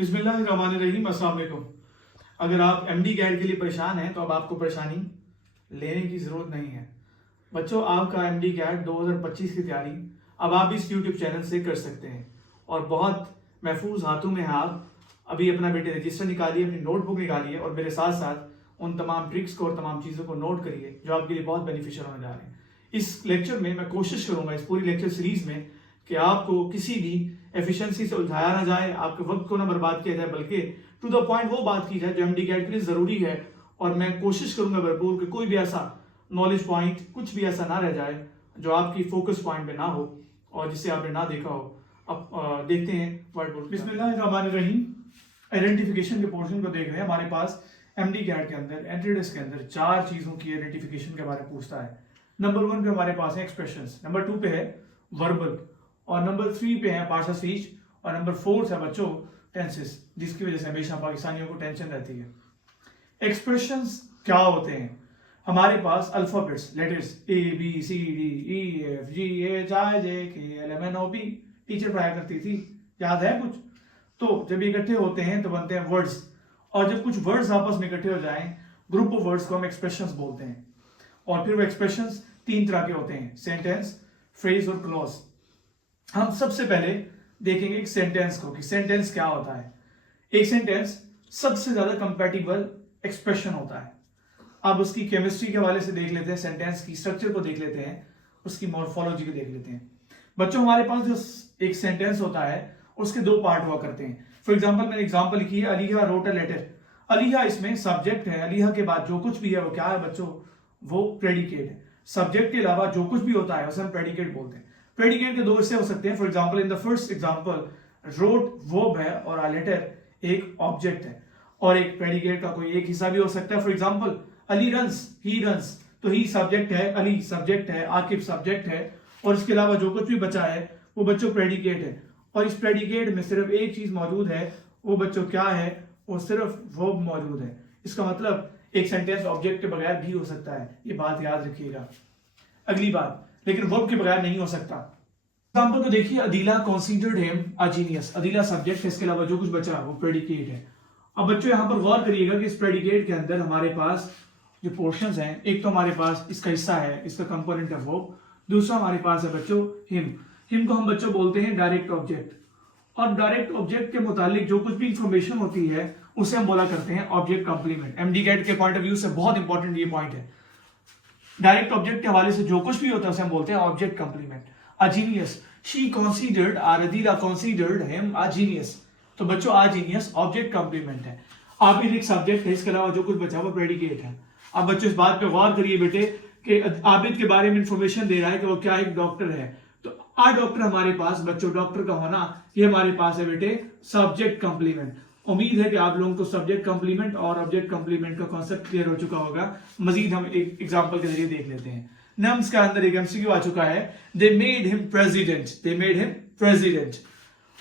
बिस्मिल्लाहिर्रहमानिर्रहीम, अस्सलाम वालेकुम। अगर आप एमडी कैट के लिए परेशान हैं तो अब आपको परेशानी लेने की ज़रूरत नहीं है। बच्चों, आपका एमडी कैट 2025 की तैयारी अब आप इस यूट्यूब चैनल से कर सकते हैं और बहुत महफूज हाथों में है। आप अभी अपना बेटे रजिस्टर निकालिए, अपनी नोटबुक निकालिए और मेरे साथ साथ उन तमाम ट्रिक्स को और तमाम चीज़ों को नोट करिए जो आपके लिए बहुत बेनिफिशियल होने जा रहे हैं। इस लेक्चर में मैं कोशिश करूंगा, इस पूरी लेक्चर सीरीज में, कि आपको किसी भी एफिशिएंसी से उलझाया ना जाए, आपके वक्त को ना बर्बाद किया जाए, बल्कि टू द पॉइंट वो बात की जाए जो एमडी कैट के लिए ज़रूरी है। और मैं कोशिश करूंगा भरपूर कि कोई भी ऐसा नॉलेज पॉइंट, कुछ भी ऐसा ना रह जाए जो आपकी फोकस पॉइंट पे ना हो और जिसे आपने ना देखा हो। अब देखते हैं वर्ड बोर्ड। बिस्मिल्लाहिर्रहमानिर्रहीम, आइडेंटिफिकेशन के पोर्शन को देख रहे हैं। हमारे पास एमडी कैट के अंदर एंट्री के अंदर 4 चीज़ों की आइडेंटिफिकेशन के बारे में पूछता है। नंबर 1 पे हमारे पास है एक्सप्रेशंस, नंबर 2 पे है वर्बल, और नंबर 3 पे है पार्ट्स ऑफ स्पीच, और नंबर 4 है बच्चों टेंसेस, जिसकी वजह से हमेशा पाकिस्तानियों को टेंशन रहती है। एक्सप्रेशंस क्या होते हैं? हमारे पास अल्फाबेट्स, लेटर्स ABCDEFGHIJKLMNOP टीचर पढ़ाया करती थी, याद है कुछ? तो जब इकट्ठे होते हैं तो बनते हैं वर्ड्स, और जब कुछ वर्ड्स आपस में इकट्ठे हो जाएं, ग्रुप ऑफ वर्ड्स को हम एक्सप्रेशंस बोलते हैं। और फिर वो एक्सप्रेशंस 3 तरह के होते हैं, सेंटेंस, फ्रेज और क्लॉज। हम सबसे पहले देखेंगे एक सेंटेंस को कि सेंटेंस क्या होता है। एक सेंटेंस सबसे ज्यादा कंपैटिबल एक्सप्रेशन होता है। अब उसकी केमिस्ट्री के हवाले से देख लेते हैं, सेंटेंस की स्ट्रक्चर को देख लेते हैं, उसकी मॉर्फोलॉजी को देख लेते हैं। बच्चों, हमारे पास जो एक सेंटेंस होता है उसके 2 पार्ट हुआ करते हैं। फॉर एग्जाम्पल, मैंने एग्जाम्पल लिखी है, अलीहा रोट अ लेटर। अलीहा इसमें सब्जेक्ट है, अलीहा के बाद जो कुछ भी है वो क्या है बच्चों? वो प्रेडिकेट है। सब्जेक्ट के अलावा जो कुछ भी होता है उसे हम प्रेडिकेट बोलते हैं। प्रेडिकेट के 2 हिस्से हो सकते हैं। For example, in the first example, wrote verb है और आ लेटर एक ऑब्जेक्ट है, और एक प्रेडिकेट का कोई एक हिस्सा भी हो सकता है। For example, Ali runs, he runs, तो ही सब्जेक्ट है, अली सब्जेक्ट है, आकिब सब्जेक्ट है, और इसके अलावा जो कुछ भी बचा है वो बच्चों प्रेडिकेट है। और इस प्रेडिकेट में सिर्फ एक चीज मौजूद है, वो बच्चों क्या है? वो सिर्फ वर्ब मौजूद है। इसका मतलब एक सेंटेंस ऑब्जेक्ट के बगैर भी हो सकता है, ये बात याद रखिएगा। अगली बात, लेकिन वर्ब के बगैर नहीं हो सकता। एग्जाम्पल को देखिए, Adeela considered him a genius. Adeela subject है, इसके अलावा जो कुछ बचा वो प्रेडिकेट है। अब बच्चों यहाँ पर गौर करिएगा कि इस प्रेडिकेट के अंदर हमारे पास जो पोर्शंस हैं, एक तो हमारे पास इसका हिस्सा है, इसका कंपोनेंट है वर्ब, दूसरा हमारे पास है बच्चों हिम। हिम को हम बच्चों बोलते हैं डायरेक्ट ऑब्जेक्ट, और डायरेक्ट ऑब्जेक्ट के मुतालिक जो कुछ भी इंफॉर्मेशन होती है उसे हम बोला करते हैं ऑब्जेक्ट कॉम्प्लीमेंट। एमडी कैट के पॉइंट ऑफ व्यू से बहुत इंपॉर्टेंट ये पॉइंट है। डायरेक्ट ऑब्जेक्ट के हवाले से जो कुछ भी होता है उसे हम बोलते हैं object complement. A genius, she considered, Adeela considered him a genius. तो बच्चों, अ जीनियस ऑब्जेक्ट कॉम्प्लीमेंट है। आबिद एक सब्जेक्ट है, इसके अलावा जो कुछ बचा वो प्रेडिकेट है। अब बच्चों इस बात पे गौर करिए बेटे कि आबिद के बारे में इंफॉर्मेशन दे रहा है कि वो क्या एक डॉक्टर है, तो आ डॉक्टर हमारे पास बच्चों, डॉक्टर का होना ये हमारे पास है बेटे सब्जेक्ट कॉम्प्लीमेंट। उम्मीद है कि आप लोगों को सब्जेक्ट कॉम्प्लीमेंट और ऑब्जेक्ट कॉम्प्लीमेंट का कॉन्सेप्ट क्लियर हो चुका होगा। मजीद हम एक एग्जांपल के जरिए देख लेते हैं। नम्स का अंदर एक एमसीक्यू आ चुका है, they made him president, they made him president.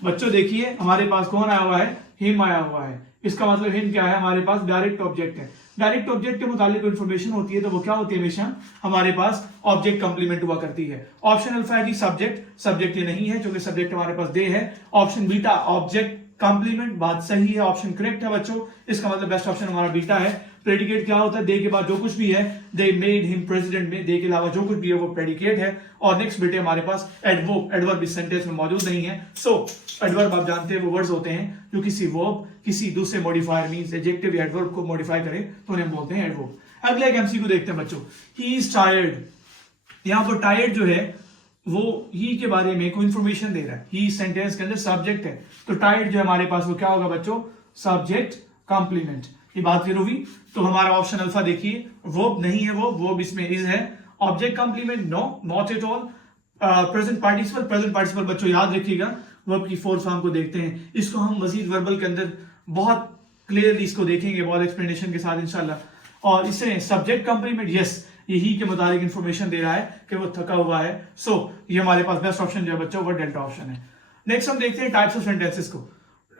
बच्चों देखिए, हमारे पास कौन आया हुआ है? हिम आया हुआ है। इसका मतलब हिम क्या है? हमारे पास डायरेक्ट ऑब्जेक्ट है। डायरेक्ट ऑब्जेक्ट के मुतालिक इंफॉर्मेशन होती है तो वो क्या होती है? हमेशा हमारे पास ऑब्जेक्ट कॉम्प्लीमेंट हुआ करती है। ऑप्शन अल्फा है जी सब्जेक्ट, सब्जेक्ट ये नहीं है क्योंकि सब्जेक्ट हमारे पास दे है। ऑप्शन बीटा ऑब्जेक्ट कॉम्प्लीमेंट, बात सही है, ऑप्शन करेक्ट है बच्चों। इसका मतलब बेस्ट ऑप्शन हमारा बीटा है। प्रेडिकेट क्या होता है? दे के बाद जो कुछ भी है, दे मेड हिम प्रेसिडेंट में दे के अलावा जो कुछ भी है वो प्रेडिकेट है। और नेक्स्ट बेटे हमारे पास एडवर्ब, एडवर्ब इस सेंटेंस में मौजूद नहीं है। सो एडवर्ब आप जानते हैं वो वर्ड्स होते हैं जो किसी वर्ब, किसी दूसरे मॉडिफायर मींस एडजेक्टिव या एडवर्ब को मॉडिफाई करें तो उन्हें बोलते हैं एडवर्ब। अगला एक एमसीक्यू देखते हैं बच्चों, ही इज टायर्ड। यहां पर टायर्ड जो है वो ही के बारे में कोई इंफॉर्मेशन दे रहा है। ही सेंटेंस के अंदर सब्जेक्ट है, तो टायर्ड जो हमारे पास वो क्या होगा बच्चों? Subject complement. ये बात क्लियर हुई? तो हमारा ऑप्शन अल्फा देखिए, वर्ब नहीं है, वो वर्ब इसमें इज है। Object complement no, not at all. Present participle, present participle बच्चों याद रखिएगा, वर्ब की फोर्थ फॉर्म को देखते हैं। इसको हम मजीद वर्बल के अंदर बहुत क्लियरली इसको देखेंगे, बहुत एक्सप्लेनेशन के साथ इंशाल्लाह। और इससे सब्जेक्ट कॉम्प्लीमेंट, यस, यही के मुताबिक इंफॉर्मेशन दे रहा है कि वो थका हुआ है। सो ये हमारे पास बेस्ट ऑप्शन जो है बच्चों वो डेल्टा ऑप्शन है। नेक्स्ट हम देखते हैं टाइप्स ऑफ सेंटेंसेस को।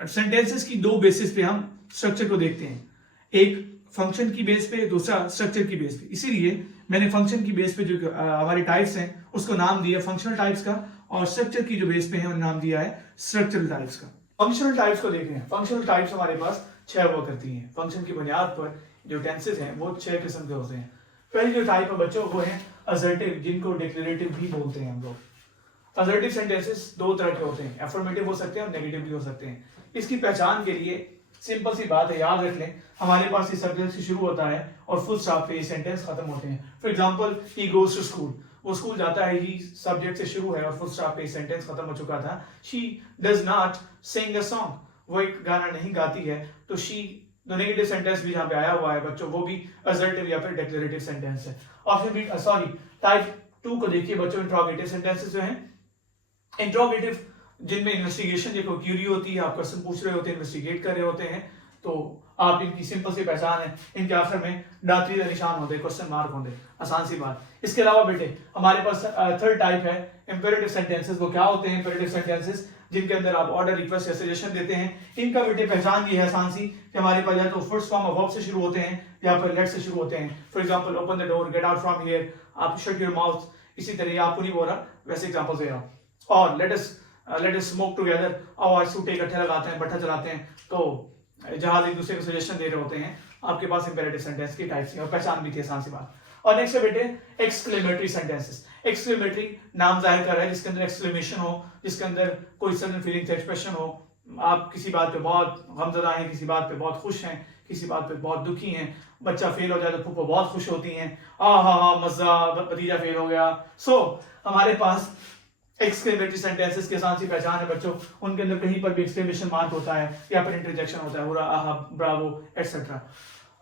सेंटेंसेस की 2 बेसिस पे हम स्ट्रक्चर को देखते हैं, एक फंक्शन की बेस पे, दूसरा स्ट्रक्चर की बेस पे। इसीलिए मैंने फंक्शन की बेस पे जो हमारे टाइप्स हैं उसको नाम दिया फंक्शनल टाइप्स का, और स्ट्रक्चर की जो बेस पे है उन्हें नाम दिया है स्ट्रक्चरल टाइप्स का। फंक्शनल टाइप्स को देख रहे हैं। फंक्शनल टाइप्स हमारे पास 6 हुआ करती हैं। फंक्शन की बुनियाद पर जो टेंसेस हैं वो 6 किस्म के होते हैं। पहली जो टाइप है बच्चों वो है असर्टिव, जिनको डिक्लेरेटिव भी बोलते हैं हम लोग। असर्टिव सेंटेंसेस दो तरह के होते हैं, अफर्मेटिव हो सकते हैं और नेगेटिव भी हो सकते हैं। इसकी पहचान के लिए सिंपल सी बात है, याद रख लें, हमारे पास ये सब्जेक्ट से शुरू होता है और फुल स्टॉप पे ये सेंटेंस खत्म होते हैं। For example, he goes to school, वो स्कूल जाता है, ही सब्जेक्ट से शुरू है और फुल स्टॉप पे सेंटेंस खत्म हो चुका था। She does not sing a song, वो एक गाना नहीं गाती है, तो शी तो नेगेटिव सेंटेंस भी जहां पे आया हुआ है बच्चों, वो भी असर्टिव या फिर डिक्लेरेटिव सेंटेंस है। ऑप्शन बी, सॉरी, टाइप 2 को देखिए बच्चों, इंट्रोगेटिव सेंटेंसेस जो हैं। इंट्रोगेटिव जिनमें इन्वेस्टिगेशन, देखो क्यूरी होती है, आप क्वेश्चन पूछ रहे होते हैं, इन्वेस्टिगेट कर रहे होते हैं, तो आप इनकी सिंपल सी पहचान है, इनके आखिर में डात्री का निशान होते हैं, क्वेश्चन मार्क होते हैं, आसान सी बात। इसके अलावा बेटे हमारे पास थर्ड टाइप है इंपेरेटिव सेंटेंसेस। वो क्या होते हैं इंपेरेटिव सेंटेंसेस? जिनके अंदर आप ऑर्डर, रिक्वेस्ट या सजेशन देते हैं। इनका बेटे पहचान ये है आसान सी कि हमारे पास या तो फर्स्ट फॉर्म ऑफ वर्ब से शुरू होते हैं या फिर लेट से शुरू होते हैं। For example, open the door, get out from here, आप शट योर माउथ। इसी तरह आपको नहीं बोल रहा, वैसे एग्जांपल दे रहा हूं। और लेट अस स्मोक टुगेदर, आओ आज सूटे इकट्ठे लगाते हैं, भट्ठा चलाते हैं। तो जहां एक दूसरे को सजेशन दे रहे होते हैं, आपके पास इंपेरेटिव सेंटेंस की टाइप्स और पहचान भी थी, आसान सी बात। और नेक्स्ट है बेटे एक्सक्लेमेटरी सेंटेंसेस। एक्सक्लेमेटरी नाम जाहिर कर रहा है जिसके अंदर एक्सक्लेमेशन हो, जिसके अंदर कोई सडन फीलिंग एक्सप्रेशन हो। आप किसी बात पे बहुत गमज़दा हैं, किसी बात पे बहुत खुश हैं, किसी बात पे बहुत दुखी हैं। बच्चा फेल हो जाए तो फूफा बहुत खुश होती हैं, हा मजा, भतीजा फेल हो गया। सो हमारे पास एक्सक्लेमेटरी सेंटेंसेस की आसान सी पहचान है बच्चों, उनके अंदर कहीं पर भी एक्सक्लेमेशन मार्क होता है या फिर इंटरजेक्शन होता है, हुर्रा, आहा, ब्रावो, एटसेट्रा।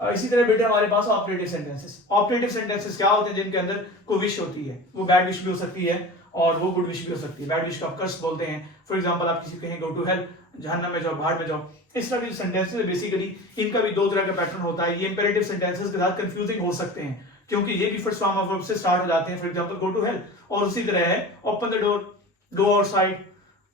इसी तरह बेटे हमारे पास ऑपरेटिव सेंटेंसेस। ऑपरेटिव सेंटेंसेस क्या होते हैं? जिनके अंदर कोई विश होती है, वो बैड विश भी हो सकती है और वो गुड विश भी हो सकती है। बैड विश को आप कर्स बोलते हैं। फॉर एग्जांपल, आप किसी कहें गो टू हेल, जहन्नम में जाओ, भाड़ में जाओ। इस तरह के जो सेंटेंसेस है बेसिकली इनका भी दो तरह का पैटर्न होता है। ये इंपेरेटिव सेंटेंसेस के साथ कंफ्यूजिंग हो सकते हैं क्योंकि ये भी फर्स्ट फॉर्म ऑफ वर्ब से स्टार्ट हो जाते हैं। For example, go to hell, और उसी तरह है open the door, go outside.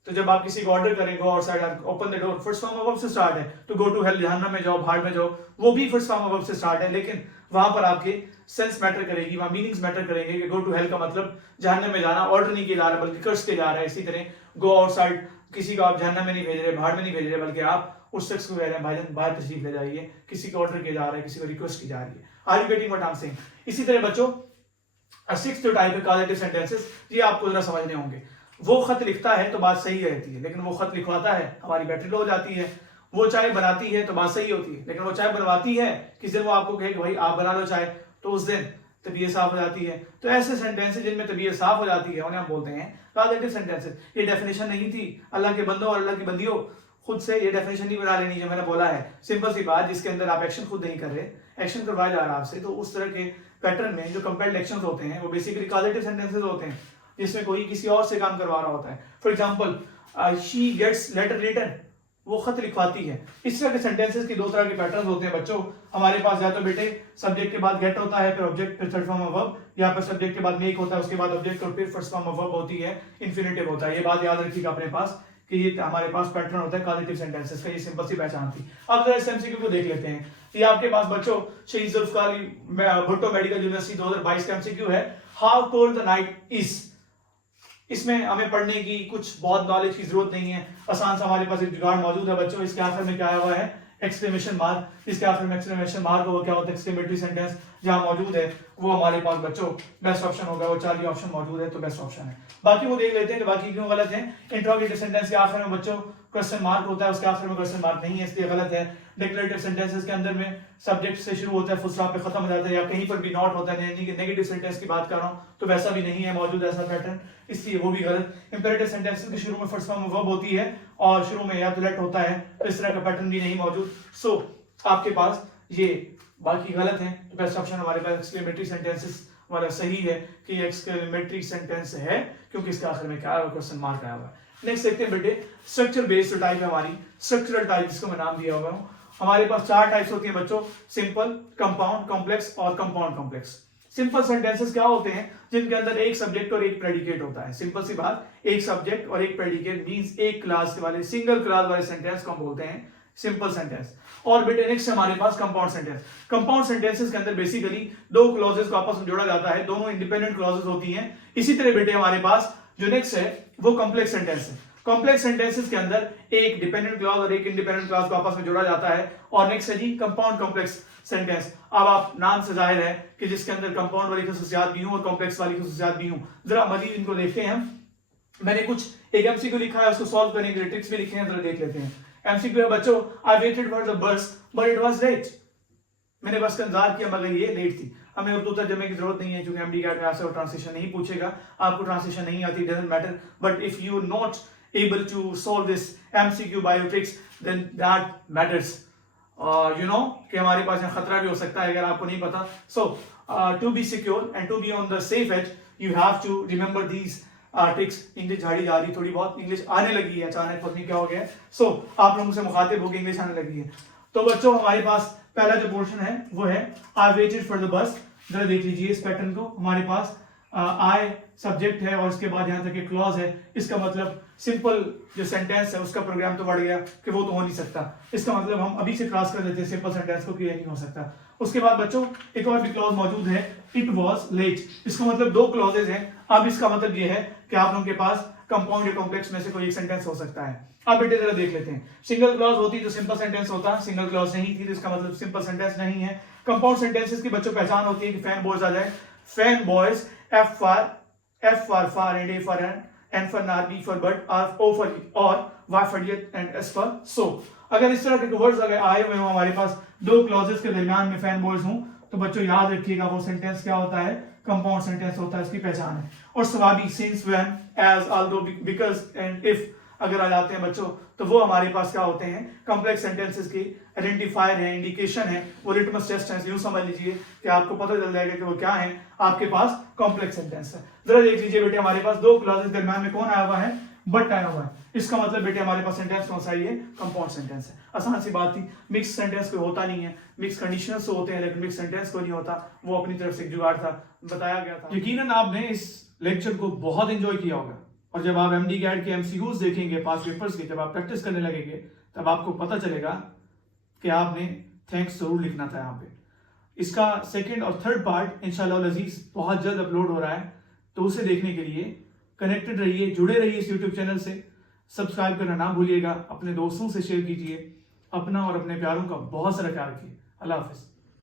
तो जब आप किसी को ऑर्डर करें go outside, open the door, first form of verb से स्टार्ट है। तो गो टू हेल, जहन्नम में जाओ, भाड़ में जाओ, वो भी फर्स्ट फॉर्म ऑफ वर्ब से स्टार्ट है, लेकिन वहां पर आपके सेंस मैटर करेगी, वहां मीनिंग्स मैटर करेंगे कि गो टू हेल का मतलब जहन्नम में जाना ऑर्डर नहीं किया जा रहा बल्कि कर्स किया जा रहा है। इसी तरह गो आउटसाइड, किसी को आप जहन्नम में नहीं भेज रहे, भाड़ में नहीं भेज रहे, बल्कि आप उस शख्स को कह रहे हैं भाईजान बाहर तशरीफ ले जाइए, किसी को ऑर्डर किया जा रहा है, किसी को रिक्वेस्ट की जा रही है। Are you getting what I am saying? इसी तरह बच्चों सिक्स्थ जो टाइप है कॉजेटिव सेंटेंसेस, ये आपको जरा समझने होंगे। वो खत लिखता है तो बात सही रहती है, लेकिन वो खत लिखवाता है हमारी बैटरी लो हो जाती है। वो चाय बनाती है तो बात सही होती है, लेकिन वो चाय बनवाती है किस दिन वो आपको कहे कि भाई आप बना लो चाय, तो उस दिन तबीयत साफ हो जाती है। तो ऐसे सेंटेंसेस जिनमें तबीयत साफ हो जाती है उन्हें हम बोलते हैं कॉजेटिव सेंटेंसेस। ये डेफिनेशन नहीं थी, अल्लाह के बंदों और अल्लाह की बंदियों खुद से ये डेफिनेशन नहीं बना लेनी जो मैंने बोला है। सिंपल सी बात, जिसके अंदर आप एक्शन खुद नहीं कर रहे, एक्शन करवाया जा रहा है आपसे, तो उस तरह के पैटर्न में जो कंपेल्ड एक्शंस होते हैं वो बेसिकली कॉजेटिव सेंटेंसेस होते हैं, जिसमें कोई किसी और से काम करवा रहा होता है। For example, she gets letter written, वो खत लिखवाती है। इस तरह के सेंटेंसेस के दो तरह के पैटर्न होते हैं बच्चों हमारे पास। या तो बेटे सब्जेक्ट के बाद गेट होता है, फिर ऑब्जेक्ट, फिर थर्ड फॉर्म ऑफ वर्ब, या फिर सब्जेक्ट के बाद मेक होता है, उसके बाद ऑब्जेक्ट और फिर फर्स्ट फॉर्म ऑफ वर्ब होती है, इन्फिनिटिव होता है। ये बात याद रखिएगा अपने पास कि ये हमारे पास पैटर्न होता है कॉजेटिव सेंटेंसेस का। ये सिंपल सी पहचान थी। अब जरा इस एमसीक्यू को देख लेते हैं। ये आपके पास बच्चों शहीद जुल्फकार अली भुट्टो मेडिकल यूनिवर्सिटी 2022 का एमसीक्यू है, how cold the night is. इसमें हमें पढ़ने की कुछ बहुत नॉलेज की जरूरत नहीं है, आसान सा हमारे पास एक जुगाड़ मौजूद है बच्चों। इसके आखिर में क्या आया हुआ है? Exclamation mark. इसके आखिर में एक्सक्लेमेशन मार्क वो क्या होता है? एक्सक्लेमेटरी सेंटेंस जहां मौजूद है वो हमारे पास बच्चों बेस्ट ऑप्शन होगा। वो 4 ऑप्शन मौजूद है तो बेस्ट ऑप्शन है। बाकी वो देख लेते हैं कि बाकी क्यों गलत है। इंट्रोगेटिव सेंटेंस के आखिर में बच्चों क्वेश्चन मार्क होता है, उसके आखिर में क्वेश्चन मार्क नहीं है, इसलिए गलत है। डिक्लेरेटिव सेंटेंसेस के अंदर में सब्जेक्ट से शुरू होता है, फुल स्टॉप पे खत्म हो जाता है, या कहीं पर भी नॉट होता है, यानी कि नेगेटिव सेंटेंस की बात कर रहा हूं तो वैसा भी नहीं है मौजूद ऐसा पैटर्न, इसलिए वो भी गलत। इंपेरेटिव सेंटेंसेस के शुरू में फर्स्ट फॉर्म ऑफ वर्ब होती है और शुरू में या तो लेट होता है, तो इस तरह का पैटर्न भी नहीं मौजूद। सो आपके पास ये बाकी गलत है, तो बेस्ट ऑप्शन हमारे पास एक्सक्लेमेटरी सेंटेंसेस वाला सही है कि ये एक्सक्लेमेटरी सेंटेंस है क्योंकि इसके आखिर में क्या है? क्वेश्चन मार्क आया हुआ है। नेक्स्ट देखते हैं बेटे स्ट्रक्चर बेस्ड टाइप है हमारी, स्ट्रक्चरल टाइप जिसको मैं नाम दिया हुआ हूं। हमारे पास 4 टाइप्स होती हैं बच्चों, सिंपल, कंपाउंड, कॉम्प्लेक्स और कंपाउंड कॉम्प्लेक्स। सिंपल सेंटेंसेस क्या होते हैं? जिनके अंदर एक सब्जेक्ट और एक प्रेडिकेट होता है। सिंपल सी बात, एक सब्जेक्ट और एक प्रेडिकेट मींस एक क्लास वाले, सिंगल क्लास वाले सेंटेंस को हम बोलते हैं सिंपल सेंटेंस। और बेटे नेक्स्ट हमारे पास कंपाउंड सेंटेंस। कंपाउंड सेंटेंसेस के अंदर बेसिकली 2 क्लॉजेस को आपस में जोड़ा जाता है, दोनों इंडिपेंडेंट क्लॉजेस होती हैं। इसी तरह बेटे हमारे पास जो नेक्स्ट है वो कॉम्प्लेक्स सेंटेंस है। कॉम्प्लेक्स सेंटेंसेस के अंदर एक डिपेंडेंट क्लॉज और एक इंडिपेंडेंट क्लॉज को आपस में जोड़ा जाता है। और नेक्स्ट है जी कंपाउंड कॉम्प्लेक्स सेंटेंस। अब आप नाम से जाहिर है कि जिसके अंदर कंपाउंड वाली खसूसियात भी हूं और कॉम्प्लेक्स वाली खसूसियात भी हूं। जरा मजीद इनको देखते हैं। मैंने कुछ एक एमसीक्यू लिखा है, उसको सॉल्व करने के लिए ट्रिक्स भी लिखे हैं, जरा देख लेते हैं। एमसीक्यू है बच्चों, I waited for the bus but it was late. मैंने बस का इंतजार किया मगर ये लेट थी। हमें उर्दू तर्जमे की जरूरत नहीं है क्योंकि एमडी कैट में आपसे वो ट्रांसलेशन नहीं पूछेगा, आपको ट्रांसलेशन नहीं आती, doesn't matter. But if you not able to solve this MCQ by your tricks then that matters. You know कि हमारे पास यहाँ खतरा भी हो सकता है अगर आपको नहीं पता। So to be secure and to be on the safe edge you have to remember these tricks. English झाड़ी जा रही, थोड़ी बहुत इंग्लिश आने लगी है अचानक, पता नहीं क्या हो गया है। So आप लोगों से मुखातिब होकर इंग्लिश आने लगी है। तो बच्चों हमारे पास पहला जो पोर्शन है वो है I waited for the bus। जरा देख लीजिए इस पैटर्न को। हमारे पास I सब्जेक्ट है और इसके बाद यहाँ तक एक क्लॉज है। इसका मतलब सिंपल जो सेंटेंस है उसका प्रोग्राम तो बढ़ गया कि वो तो हो नहीं सकता। इसका मतलब हम अभी से क्रॉस कर देते हैं सिंपल सेंटेंस को कि ये नहीं हो सकता। उसके बाद बच्चों एक और भी क्लॉज मौजूद है, इट वाज लेट। इसका मतलब दो क्लॉजेज हैं। अब इसका मतलब ये है कि आप लोगों के पास कंपाउंड या कॉम्प्लेक्स में से कोई एक सेंटेंस हो सकता है। अब बेटे जरा देख लेते हैं। सिंगल क्लॉज होती तो सिंपल सेंटेंस होता, सिंगल क्लॉज नहीं थी तो इसका मतलब सिंपल सेंटेंस नहीं है। कंपाउंड सेंटेंसेस की बच्चों पहचान होती है कि फैन बॉयज आ जाए, fan boys, F for far and A for N for nar, B for bird, O for or, Y for yet and S for so। अगर इस तरह के वर्ड्स अगर आए हुए हो हमारे पास दो क्लॉजेस के दरमियान में फैन बॉयज हूं तो बच्चों याद रखिएगा वो सेंटेंस क्या होता है, कंपाउंड सेंटेंस होता है, इसकी पहचान है। और सवाबी, since, when, as, although, because and if अगर आ जाते हैं बच्चों तो वो हमारे पास क्या होते हैं, कॉम्प्लेक्स सेंटेंसेस की आइडेंटिफायर है, इंडिकेशन है, वो लिटमस टेस्ट है। यूं समझ लीजिए कि आपको पता चल जाएगा कि वो क्या है, आपके पास कॉम्प्लेक्स सेंटेंस है। जरा देख लीजिए बेटे हमारे पास दो क्लॉजेस दरमियान में कौन आया हुआ है, बट आया हुआ है। इसका मतलब बेटे हमारे पास सेंटेंस कौन सा है, ये कंपाउंड सेंटेंस है। आसान सी बात थी। मिक्स सेंटेंस कोई होता नहीं है, मिक्स कंडीशनल से होते हैं लेकिन मिक्स सेंटेंस को नहीं होता। वो अपनी तरफ से एक जुगाड़ था, बताया गया था। यकीनन आपने इस लेक्चर को बहुत एंजॉय किया होगा और जब आप एमडी कैट के एमसीक्यूज देखेंगे पास पेपर्स के, जब आप प्रैक्टिस करने लगेंगे तब आपको पता चलेगा कि आपने थैंक्स जरूर लिखना था यहाँ पे। इसका सेकंड और थर्ड पार्ट इंशाल्लाह अजीज बहुत जल्द अपलोड हो रहा है, तो उसे देखने के लिए कनेक्टेड रहिए, जुड़े रहिए इस यूट्यूब चैनल से। सब्सक्राइब करना ना भूलिएगा, अपने दोस्तों से शेयर कीजिए। अपना और अपने प्यारों का बहुत सारा ख्याल रखिए। अल्लाह हाफिज।